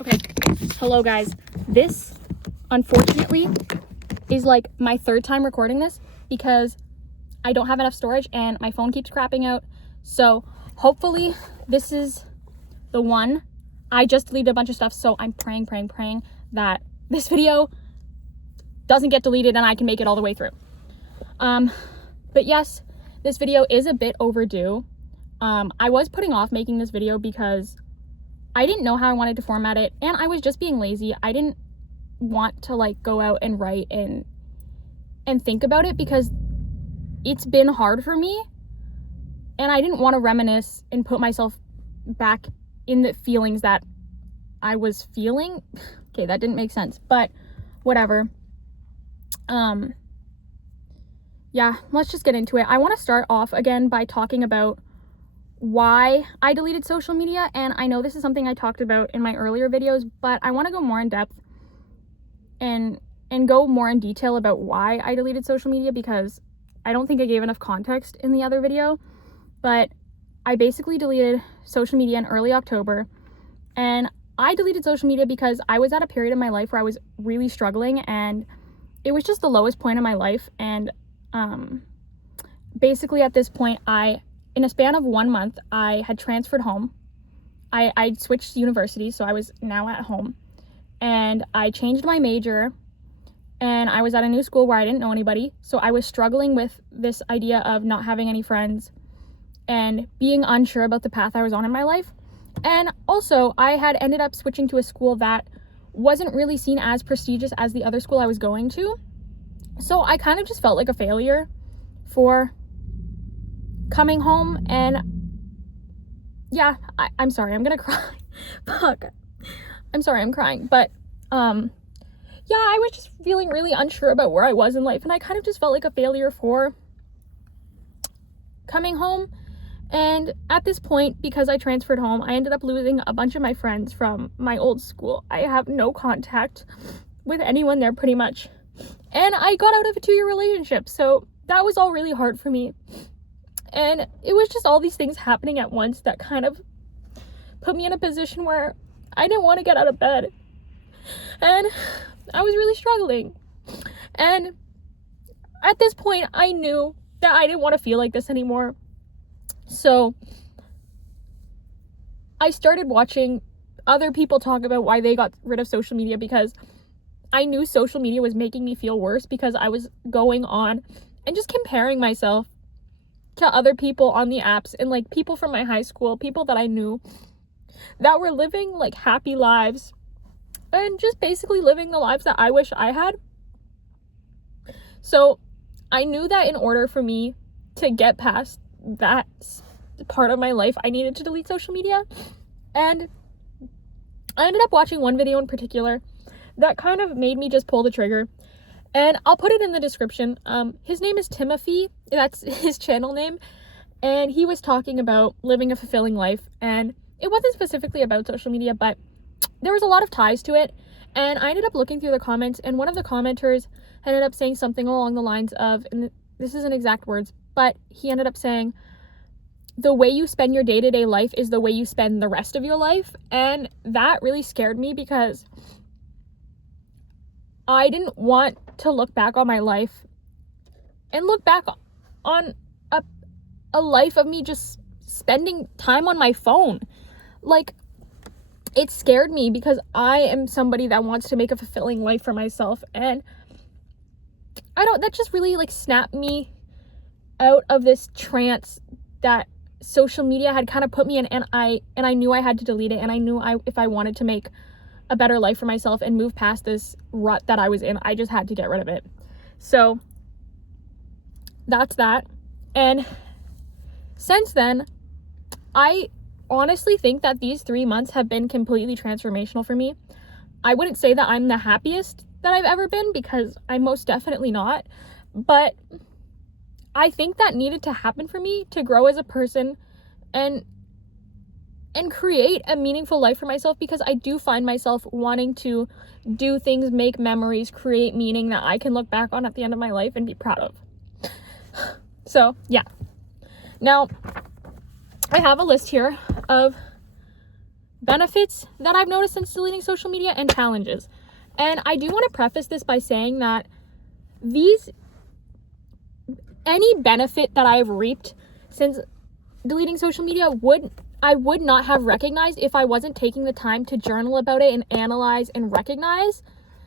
Okay, hello guys. This, unfortunately, is like my third time recording this because I don't have enough storage and my phone keeps crapping out. So hopefully this is the one. I just deleted a bunch of stuff, so I'm praying that this video doesn't get deleted and I can make it all the way through. But yes, this video is a bit overdue. I was putting off making this video because I didn't know how I wanted to format it, and I was just being lazy. I didn't want to like go out and write and think about it because it's been hard for me, and I didn't want to reminisce and put myself back in the feelings that I was feeling. Okay, that didn't make sense, but whatever. Yeah, let's just get into it. I want to start off again by talking about why I deleted social media, and I know this is something I talked about in my earlier videos, but I want to go more in depth and go more in detail about why I deleted social media, because I don't think I gave enough context in the other video. But I basically deleted social media in early October, and I deleted social media because I was at a period in my life where I was really struggling, and it was just the lowest point in my life. And basically at this point, in a span of 1 month, I had transferred home. I switched universities, so I was now at home. And I changed my major, and I was at a new school where I didn't know anybody. So I was struggling with this idea of not having any friends and being unsure about the path I was on in my life. And also, I had ended up switching to a school that wasn't really seen as prestigious as the other school I was going to. So I kind of just felt like a failure for coming home. And yeah, I'm sorry, I'm gonna cry. Fuck, I'm sorry, I'm crying. But yeah, I was just feeling really unsure about where I was in life, and I kind of just felt like a failure for coming home. And at this point, because I transferred home, I ended up losing a bunch of my friends from my old school. I have no contact with anyone there pretty much, and I got out of a 2-year relationship, so that was all really hard for me. And it was just all these things happening at once that kind of put me in a position where I didn't want to get out of bed. And I was really struggling. And at this point, I knew that I didn't want to feel like this anymore. So I started watching other people talk about why they got rid of social media, because I knew social media was making me feel worse, because I was going on and just comparing myself to other people on the apps, and like people from my high school, people that I knew that were living like happy lives and just basically living the lives that I wish I had. So I knew that in order for me to get past that part of my life, I needed to delete social media. And I ended up watching one video in particular that kind of made me just pull the trigger. And I'll put it in the description. His name is Timothy. That's his channel name. And he was talking about living a fulfilling life. And it wasn't specifically about social media, but there was a lot of ties to it. And I ended up looking through the comments, and one of the commenters ended up saying something along the lines of, and this isn't exact words, but he ended up saying, the way you spend your day-to-day life is the way you spend the rest of your life. And that really scared me, because I didn't want to look back on my life and look back on a life of me just spending time on my phone. Like, it scared me, because I am somebody that wants to make a fulfilling life for myself, and that just really like snapped me out of this trance that social media had kind of put me in, and I knew I had to delete it, and I knew if I wanted to make a better life for myself and move past this rut that I was in, I just had to get rid of it. So that's that. And since then, I honestly think that these 3 months have been completely transformational for me. I wouldn't say that I'm the happiest that I've ever been, because I'm most definitely not, but I think that needed to happen for me to grow as a person and create a meaningful life for myself, because I do find myself wanting to do things, make memories, create meaning that I can look back on at the end of my life and be proud of. So yeah. Now, I have a list here of benefits that I've noticed since deleting social media and challenges. And I do want to preface this by saying that any benefit that I've reaped since deleting social media I would not have recognized if I wasn't taking the time to journal about it and analyze and recognize.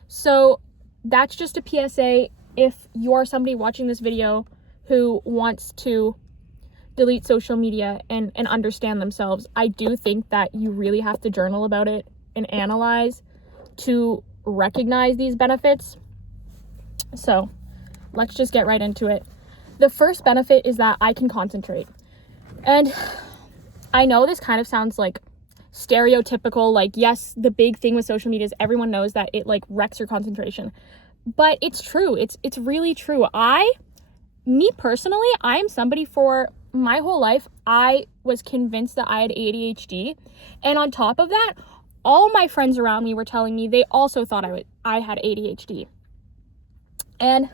So that's just a PSA. If you're somebody watching this video who wants to delete social media and understand themselves, I do think that you really have to journal about it and analyze to recognize these benefits. So let's just get right into it. The first benefit is that I can concentrate. And I know this kind of sounds like stereotypical, like, yes, the big thing with social media is everyone knows that it like wrecks your concentration. But it's true. It's really true. Me personally, I am somebody for my whole life, I was convinced that I had ADHD. And on top of that, all my friends around me were telling me they also thought I had ADHD. And,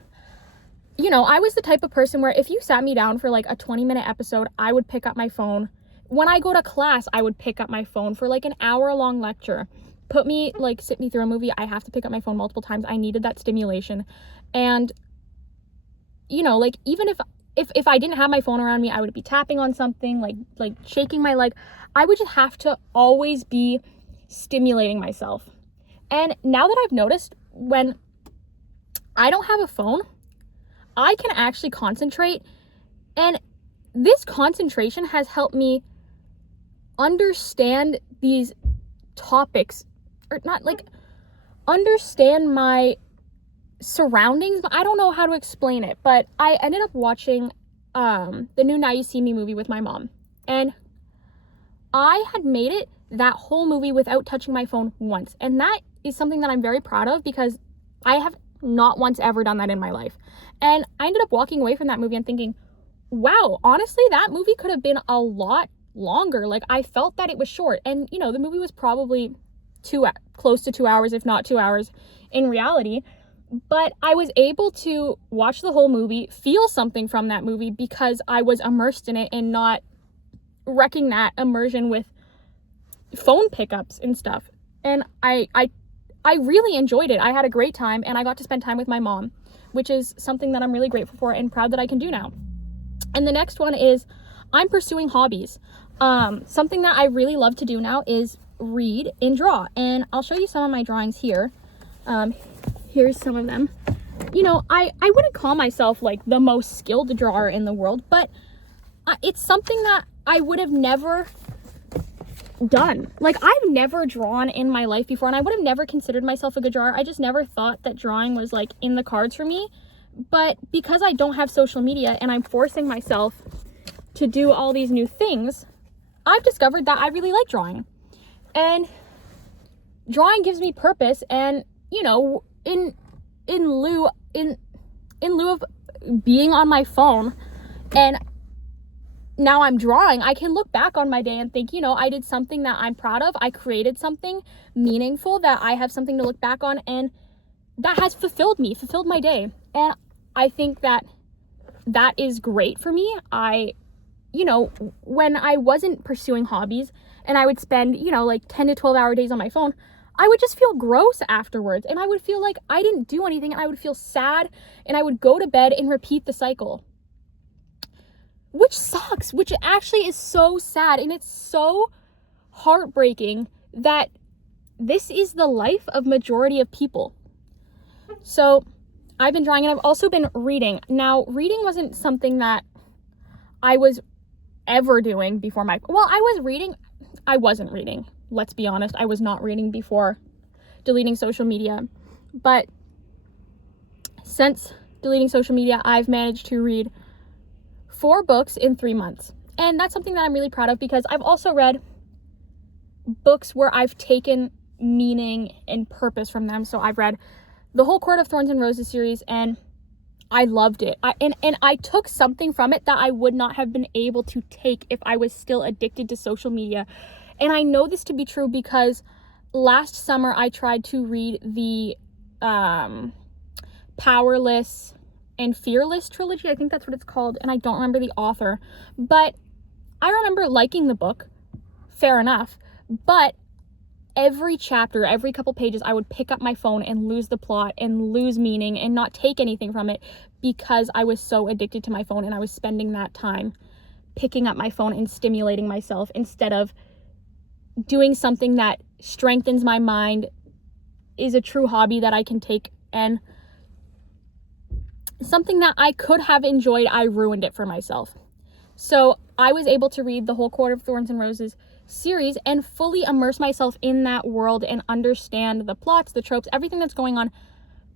you know, I was the type of person where if you sat me down for like a 20-minute episode, I would pick up my phone. When I go to class, I would pick up my phone for like an hour-long lecture. Sit me through a movie, I have to pick up my phone multiple times. I needed that stimulation. And, you know, like, even if I didn't have my phone around me, I would be tapping on something, like shaking my leg. I would just have to always be stimulating myself. And now that I've noticed, when I don't have a phone, I can actually concentrate. And this concentration has helped me understand these topics, or not like understand my surroundings, but I don't know how to explain it. But I ended up watching the new Now You See Me movie with my mom, and I had made it that whole movie without touching my phone once, and that is something that I'm very proud of because I have not once ever done that in my life. And I ended up walking away from that movie and thinking, wow, honestly, that movie could have been a lot longer. Like, I felt that it was short, and you know, the movie was probably close to 2 hours, if not 2 hours in reality. But I was able to watch the whole movie, feel something from that movie because I was immersed in it and not wrecking that immersion with phone pickups and stuff. And I really enjoyed it. I had a great time, and I got to spend time with my mom, which is something that I'm really grateful for and proud that I can do now. And the next one is I'm pursuing hobbies. Something that I really love to do now is read and draw. And I'll show you some of my drawings here. Here's some of them. You know, I wouldn't call myself like the most skilled drawer in the world, but it's something that I would have never done. Like, I've never drawn in my life before, and I would have never considered myself a good drawer. I just never thought that drawing was like in the cards for me. But because I don't have social media and I'm forcing myself to do all these new things, I've discovered that I really like drawing. And drawing gives me purpose, and you know, in lieu of being on my phone and now I'm drawing, I can look back on my day and think, you know, I did something that I'm proud of. I created something meaningful that I have something to look back on, and that has fulfilled my day. And I think that is great for me. You know, when I wasn't pursuing hobbies and I would spend, you know, like 10 to 12 hour days on my phone, I would just feel gross afterwards, and I would feel like I didn't do anything, and I would feel sad, and I would go to bed and repeat the cycle. Which sucks, which actually is so sad, and it's so heartbreaking that this is the life of majority of people. So I've been drawing, and I've also been reading. Now, reading wasn't something that I was ever doing before I wasn't reading. Let's be honest, I was not reading before deleting social media. But since deleting social media, I've managed to read 4 books in 3 months. And that's something that I'm really proud of, because I've also read books where I've taken meaning and purpose from them. So I've read the whole Court of Thorns and Roses series, and I loved it. I took something from it that I would not have been able to take if I was still addicted to social media. And I know this to be true because last summer I tried to read the Powerless and Fearless trilogy. I think that's what it's called, and I don't remember the author. But I remember liking the book, fair enough, but every chapter, every couple pages, I would pick up my phone and lose the plot and lose meaning and not take anything from it because I was so addicted to my phone, and I was spending that time picking up my phone and stimulating myself instead of doing something that strengthens my mind, is a true hobby that I can take, and something that I could have enjoyed. I ruined it for myself. So I was able to read the whole Court of Thorns and Roses series and fully immerse myself in that world and understand the plots, the tropes, everything that's going on,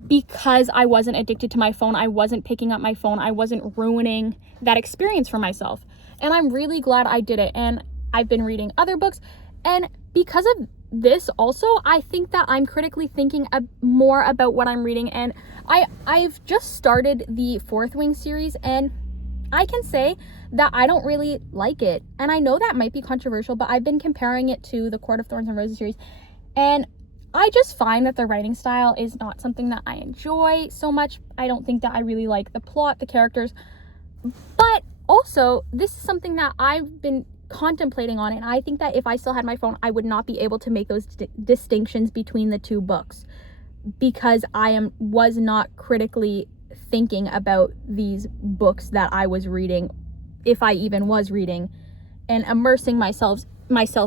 because I wasn't addicted to my phone. I wasn't picking up my phone. I wasn't ruining that experience for myself. And I'm really glad I did it. And I've been reading other books. And because of this also, I think that I'm critically thinking more about what I'm reading. And I've just started the Fourth Wing series, and I can say that I don't really like it. And I know that might be controversial, but I've been comparing it to the Court of Thorns and Roses series. And I just find that the writing style is not something that I enjoy so much. I don't think that I really like the plot, the characters. But also, this is something that I've been contemplating on, and I think that if I still had my phone, I would not be able to make those distinctions between the two books, because I was not critically thinking about these books that I was reading, if I even was reading, and immersing myself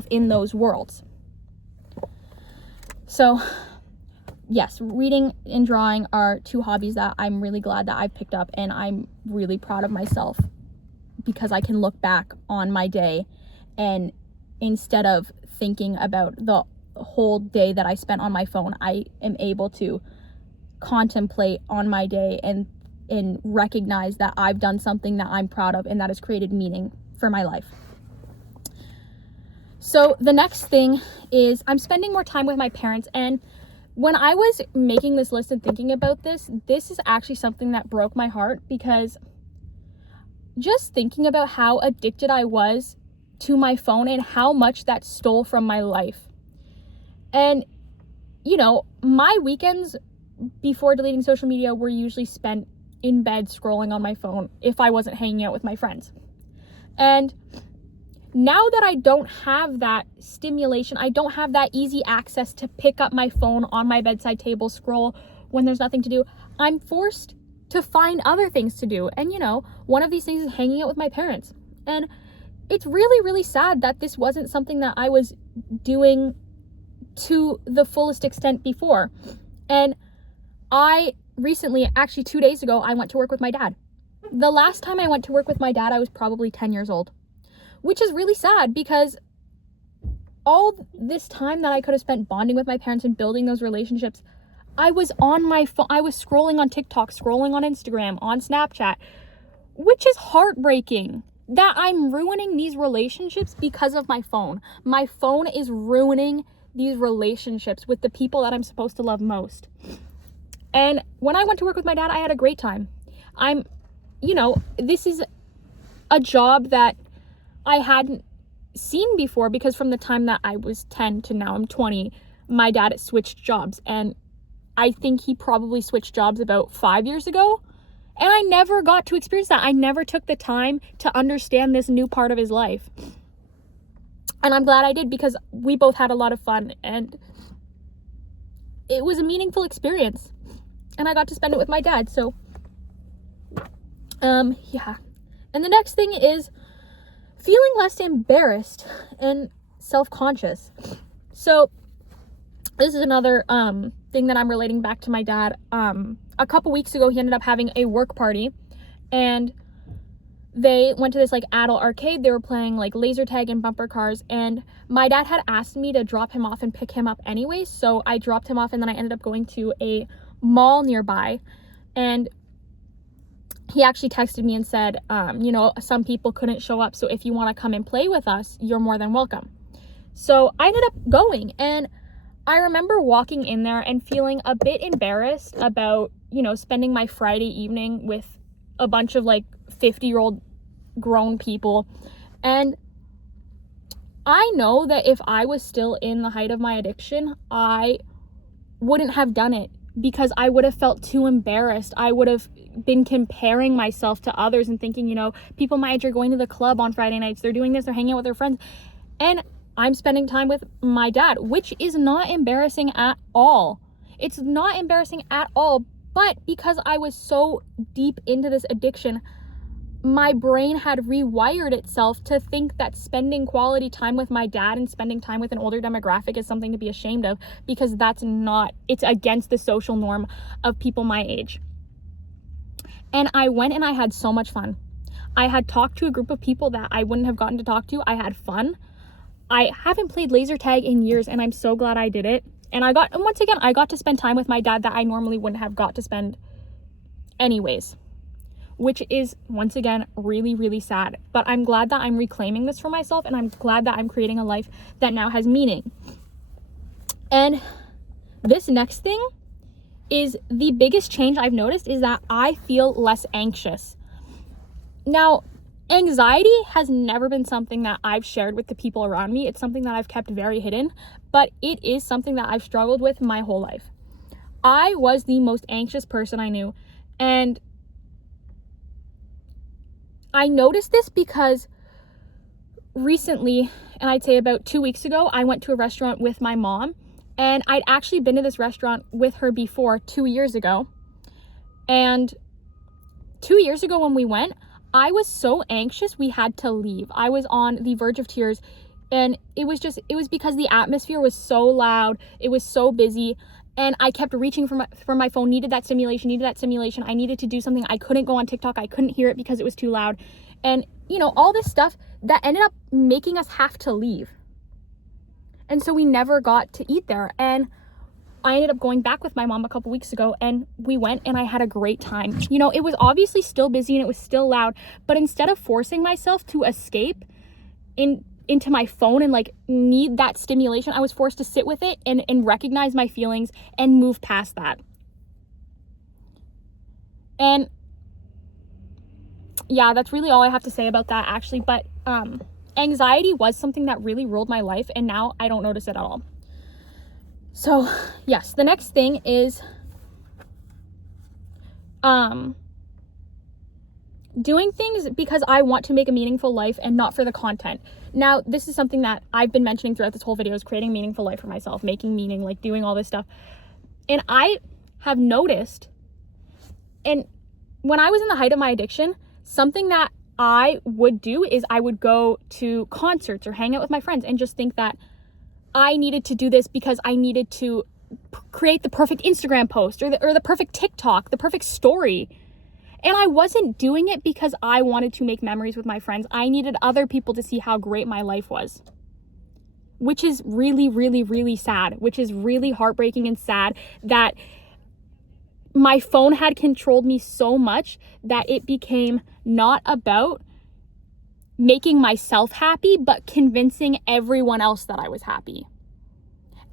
in those worlds. So yes, reading and drawing are two hobbies that I'm really glad that I've picked up, and I'm really proud of myself because I can look back on my day, and instead of thinking about the whole day that I spent on my phone, I am able to contemplate on my day and recognize that I've done something that I'm proud of and that has created meaning for my life. So the next thing is I'm spending more time with my parents. And when I was making this list and thinking about this is actually something that broke my heart, because just thinking about how addicted I was to my phone and how much that stole from my life. And, my weekends before deleting social media were usually spent in bed scrolling on my phone if I wasn't hanging out with my friends. And now that I don't have that stimulation, I don't have that easy access to pick up my phone on my bedside table, scroll when there's nothing to do, I'm forced to find other things to do. And one of these things is hanging out with my parents. And it's really, really sad that this wasn't something that I was doing to the fullest extent before. And I recently, actually 2 days ago, I went to work with my dad. The last time I went to work with my dad, I was probably 10 years old, which is really sad, because all this time that I could have spent bonding with my parents and building those relationships, I was on my phone. I was scrolling on TikTok, scrolling on Instagram, on Snapchat, which is heartbreaking that I'm ruining these relationships because of my phone. My phone is ruining these relationships with the people that I'm supposed to love most. And when I went to work with my dad, I had a great time. This is a job that I hadn't seen before, because from the time that I was 10 to now I'm 20, my dad switched jobs. And I think he probably switched jobs about 5 years ago. And I never got to experience that. I never took the time to understand this new part of his life. And I'm glad I did, because we both had a lot of fun and it was a meaningful experience. And I got to spend it with my dad. So, yeah. And the next thing is feeling less embarrassed and self-conscious. So this is another thing that I'm relating back to my dad. A couple weeks ago, he ended up having a work party, and they went to this adult arcade. They were playing laser tag and bumper cars, and my dad had asked me to drop him off and pick him up anyway. So I dropped him off, and then I ended up going to a mall nearby, and he actually texted me and said, some people couldn't show up, so if you want to come and play with us, you're more than welcome. So I ended up going, and I remember walking in there and feeling a bit embarrassed about, spending my Friday evening with a bunch of 50-year-old grown people. And I know that if I was still in the height of my addiction, I wouldn't have done it, because I would have felt too embarrassed. I would have been comparing myself to others and thinking, people my age are going to the club on Friday nights. They're doing this. They're hanging out with their friends. And I'm spending time with my dad, which is not embarrassing at all. It's not embarrassing at all, but because I was so deep into this addiction, my brain had rewired itself to think that spending quality time with my dad and spending time with an older demographic is something to be ashamed of, because it's against the social norm of people my age. And I went and I had so much fun. I had talked to a group of people that I wouldn't have gotten to talk to. I had fun. I haven't played laser tag in years, and I'm so glad I did it. And I got to spend time with my dad that I normally wouldn't have got to spend anyways, which is, once again, really, really sad. But I'm glad that I'm reclaiming this for myself, and I'm glad that I'm creating a life that now has meaning. And this next thing is the biggest change I've noticed, is that I feel less anxious. Now, anxiety has never been something that I've shared with the people around me. It's something that I've kept very hidden, but it is something that I've struggled with my whole life. I was the most anxious person I knew, and I noticed this because recently, and I'd say about 2 weeks ago, I went to a restaurant with my mom, and I'd actually been to this restaurant with her before 2 years ago. And 2 years ago when we went, I was so anxious we had to leave. I was on the verge of tears, and it was because the atmosphere was so loud, it was so busy, and I kept reaching for my phone, needed that stimulation. I needed to do something. I couldn't go on TikTok. I couldn't hear it because it was too loud. And, all this stuff that ended up making us have to leave. And so we never got to eat there. And I ended up going back with my mom a couple weeks ago, and we went and I had a great time. It was obviously still busy and it was still loud, but instead of forcing myself to escape into my phone and need that stimulation, I was forced to sit with it and recognize my feelings and move past that. And yeah, that's really all I have to say about that, actually. But anxiety was something that really ruled my life, and now I don't notice it at all. So yes, the next thing is doing things because I want to make a meaningful life and not for the content. Now, this is something that I've been mentioning throughout this whole video, is creating a meaningful life for myself, making meaning, doing all this stuff. And I have noticed, and when I was in the height of my addiction, something that I would do is I would go to concerts or hang out with my friends and just think that I needed to do this because I needed to create the perfect Instagram post or the perfect TikTok, the perfect story. And I wasn't doing it because I wanted to make memories with my friends. I needed other people to see how great my life was, which is really, really, really sad, which is really heartbreaking and sad that my phone had controlled me so much that it became not about making myself happy, but convincing everyone else that I was happy.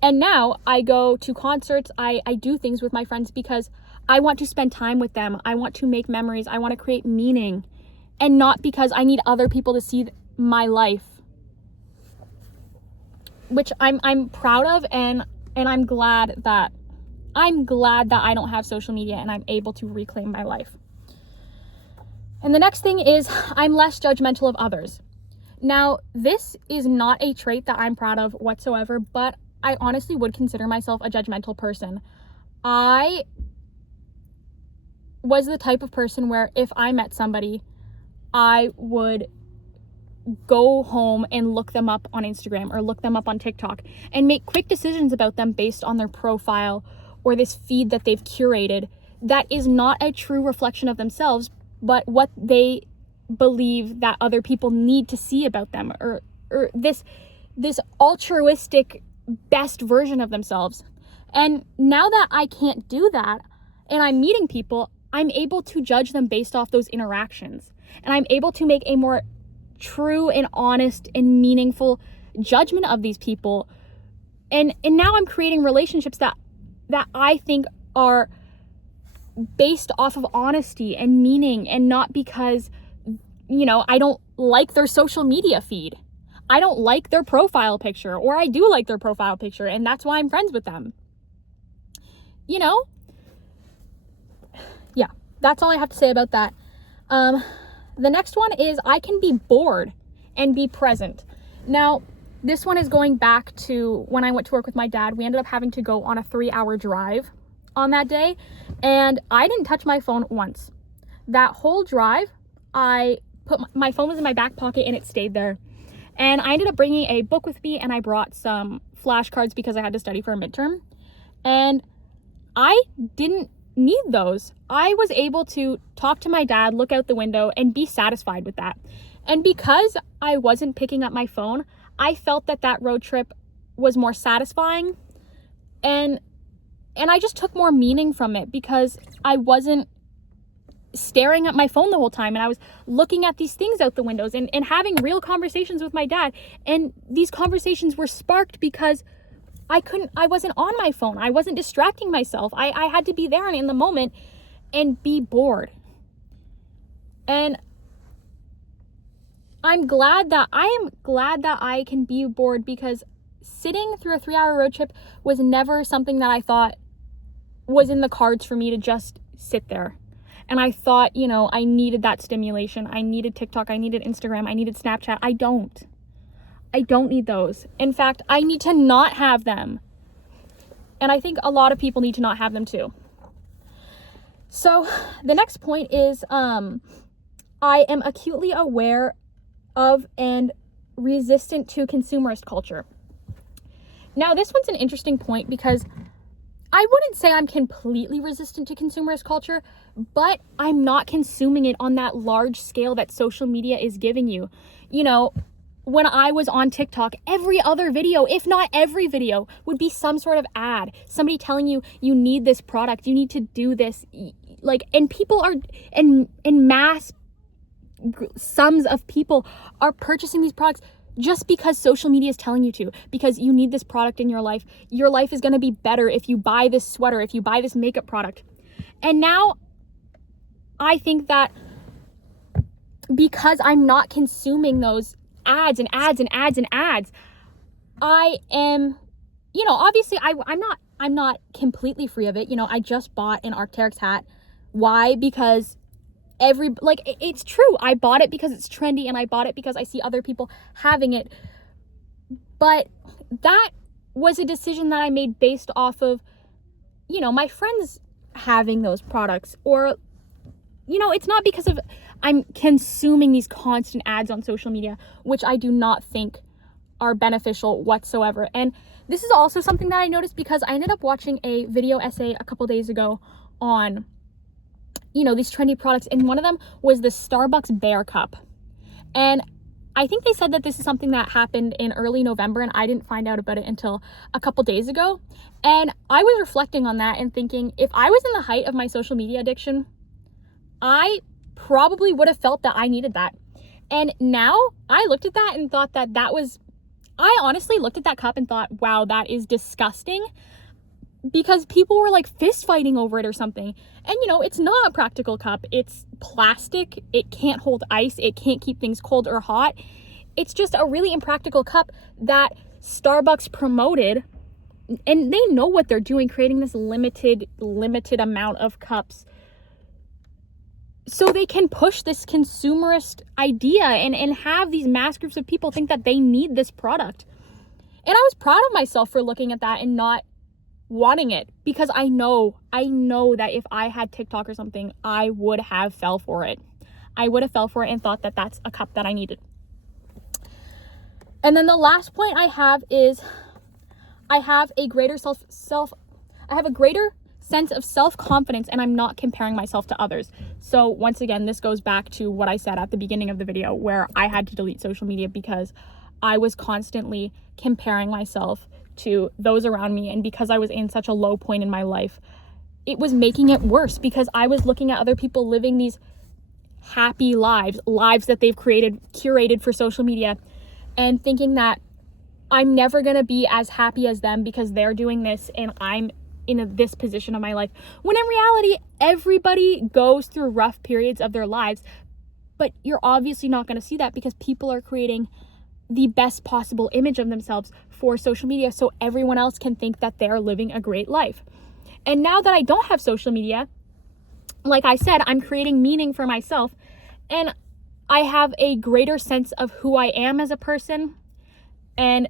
And now I go to concerts, I do things with my friends because I want to spend time with them. I want to make memories. I want to create meaning, and not because I need other people to see my life, which I'm proud of, and I'm glad that I don't have social media and I'm able to reclaim my life. And the next thing is I'm less judgmental of others. Now, this is not a trait that I'm proud of whatsoever, but I honestly would consider myself a judgmental person. I was the type of person where if I met somebody, I would go home and look them up on Instagram or look them up on TikTok and make quick decisions about them based on their profile or this feed that they've curated that is not a true reflection of themselves, but what they believe that other people need to see about them, or this altruistic best version of themselves. And now that I can't do that and I'm meeting people, I'm able to judge them based off those interactions, and I'm able to make a more true and honest and meaningful judgment of these people. And now I'm creating relationships that I think are based off of honesty and meaning, and not because, I don't like their social media feed. I don't like their profile picture, or I do like their profile picture, and that's why I'm friends with them. Yeah, that's all I have to say about that. The next one is I can be bored and be present. Now, this one is going back to when I went to work with my dad. We ended up having to go on a 3-hour drive on that day, and I didn't touch my phone once. That whole drive, I put my phone was in my back pocket and it stayed there. And I ended up bringing a book with me, and I brought some flashcards because I had to study for a midterm. And I didn't need those. I was able to talk to my dad, look out the window, and be satisfied with that. And because I wasn't picking up my phone, I felt that that road trip was more satisfying. And I just took more meaning from it because I wasn't staring at my phone the whole time, and I was looking at these things out the windows and having real conversations with my dad. And these conversations were sparked because I wasn't on my phone. I wasn't distracting myself. I had to be there and in the moment and be bored. And I'm glad that I can be bored, because sitting through a 3-hour road trip was never something that I thought was in the cards for me to just sit there. And I thought, I needed that stimulation. I needed TikTok. I needed Instagram. I needed Snapchat. I don't need those. In fact, I need to not have them. And I think a lot of people need to not have them too. So the next point is, I am acutely aware of and resistant to consumerist culture. Now, this one's an interesting point because I wouldn't say I'm completely resistant to consumerist culture, but I'm not consuming it on that large scale that social media is giving you. When I was on TikTok, every other video, if not every video, would be some sort of ad. Somebody telling you need this product, you need to do this. And people are, in mass sums of people are purchasing these products just because social media is telling you to, because you need this product in your life. Your life is going to be better if you buy this sweater, if you buy this makeup product. And now I think that because I'm not consuming those ads and ads and ads and ads, I am, obviously I'm not completely free of it. I just bought an Arc'teryx hat. Why? Because it's true. I bought it because it's trendy, and I bought it because I see other people having it. But that was a decision that I made based off of, my friends having those products, or, it's not because of I'm consuming these constant ads on social media, which I do not think are beneficial whatsoever. And this is also something that I noticed because I ended up watching a video essay a couple days ago on these trendy products, and one of them was the Starbucks Bear Cup. And I think they said that this is something that happened in early November, and I didn't find out about it until a couple days ago. And I was reflecting on that and thinking, if I was in the height of my social media addiction, I probably would have felt that I needed that. And now I looked at that and thought I honestly looked at that cup and thought, wow, that is disgusting, because people were fist fighting over it or something. And it's not a practical cup. It's plastic. It can't hold ice. It can't keep things cold or hot. It's just a really impractical cup that Starbucks promoted, and they know what they're doing, creating this limited amount of cups so they can push this consumerist idea and have these mass groups of people think that they need this product. And I was proud of myself for looking at that and not wanting it, because I know that if I had TikTok or something, I would have fell for it. I would have fell for it and thought that that's a cup that I needed. And then the last point I have is I have a greater sense of self-confidence, and I'm not comparing myself to others. So once again, this goes back to what I said at the beginning of the video, where I had to delete social media because I was constantly comparing myself to those around me. And because I was in such a low point in my life, it was making it worse, because I was looking at other people living these happy lives that they've curated for social media, and thinking that I'm never going to be as happy as them because they're doing this and I'm in this position of my life. When in reality, everybody goes through rough periods of their lives, but you're obviously not going to see that because people are creating the best possible image of themselves for social media so everyone else can think that they're living a great life. And now that I don't have social media, like I said, I'm creating meaning for myself, and I have a greater sense of who I am as a person, and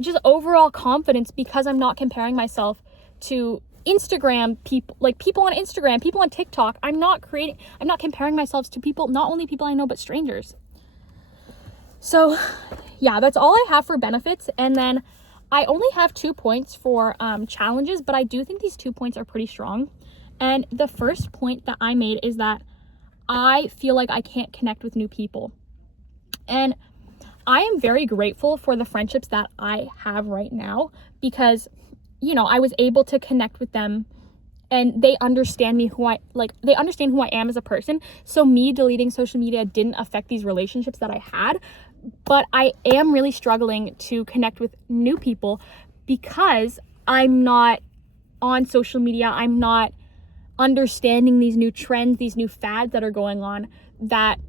just overall confidence, because I'm not comparing myself to Instagram people, like people on Instagram, people on TikTok. I'm not comparing myself to people, not only people I know, but strangers. So yeah, that's all I have for benefits. And then I only have 2 points for challenges, but I do think these 2 points are pretty strong. And the first point that I made is that I feel like I can't connect with new people. And I am very grateful for the friendships that I have right now, because, you know, I was able to connect with them and they understand me, they understand who I am as a person. So me deleting social media didn't affect these relationships that I had, but I am really struggling to connect with new people because I'm not on social media. I'm not understanding these new trends, these new fads that are going on that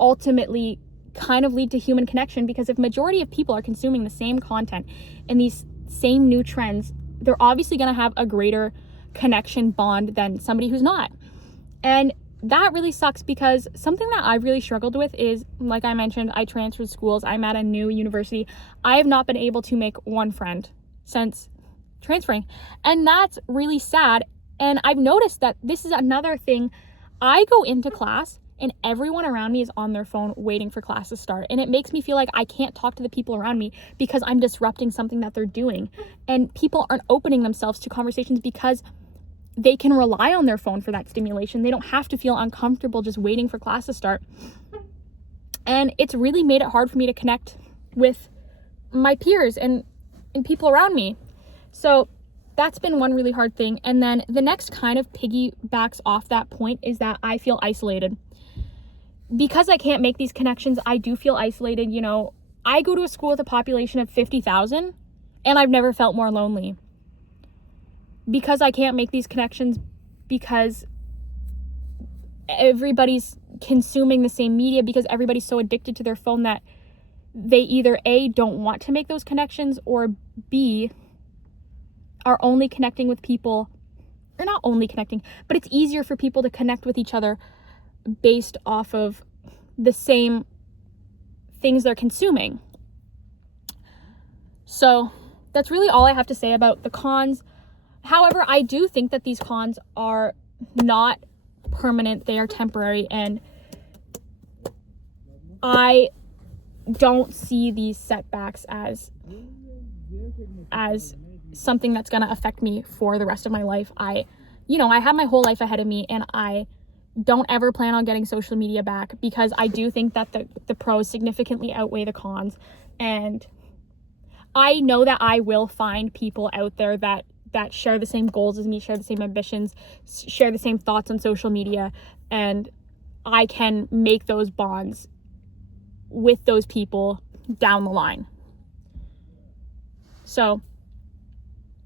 ultimately kind of lead to human connection. Because if majority of people are consuming the same content and these same new trends, they're obviously going to have a greater connection bond than somebody who's not. And that really sucks, because something that I've really struggled with is, like I mentioned, I transferred schools. I'm at a new university. I have not been able to make one friend since transferring, and that's really sad. And I've noticed that this is another thing. I go into class and everyone around me is on their phone waiting for class to start. And it makes me feel like I can't talk to the people around me because I'm disrupting something that they're doing. And people aren't opening themselves to conversations because they can rely on their phone for that stimulation. They don't have to feel uncomfortable just waiting for class to start. And it's really made it hard for me to connect with my peers and people around me. So that's been one really hard thing. And then the next kind of piggybacks off that point is that I feel isolated. Because I can't make these connections, I do feel isolated. You know, I go to a school with a population of 50,000 and I've never felt more lonely. Because I can't make these connections, because everybody's consuming the same media, because everybody's so addicted to their phone that they either A, don't want to make those connections, or B, are only connecting with people, or not only connecting, but it's easier for people to connect with each other based off of the same things they're consuming. So that's really all I have to say about the cons. However, I do think that these cons are not permanent. They are temporary, and I don't see these setbacks as something that's going to affect me for the rest of my life. I have my whole life ahead of me, and I don't ever plan on getting social media back, because I do think that the pros significantly outweigh the cons. And I know that I will find people out there that share the same goals as me, share the same ambitions, share the same thoughts on social media, and I can make those bonds with those people down the line. So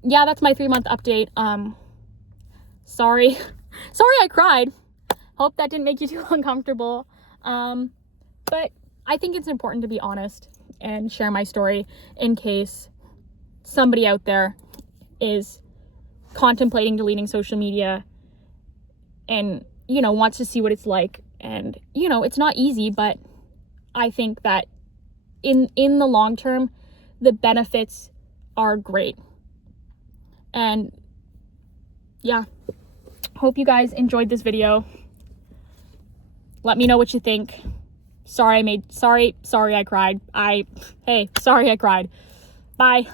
yeah, that's my 3-month update. Sorry I cried. Hope that didn't make you too uncomfortable. But I think it's important to be honest and share my story in case somebody out there is contemplating deleting social media and, wants to see what it's like. And, it's not easy, but I think that in the long term, the benefits are great. And yeah, hope you guys enjoyed this video. Let me know what you think. Sorry I cried. Sorry I cried. Bye.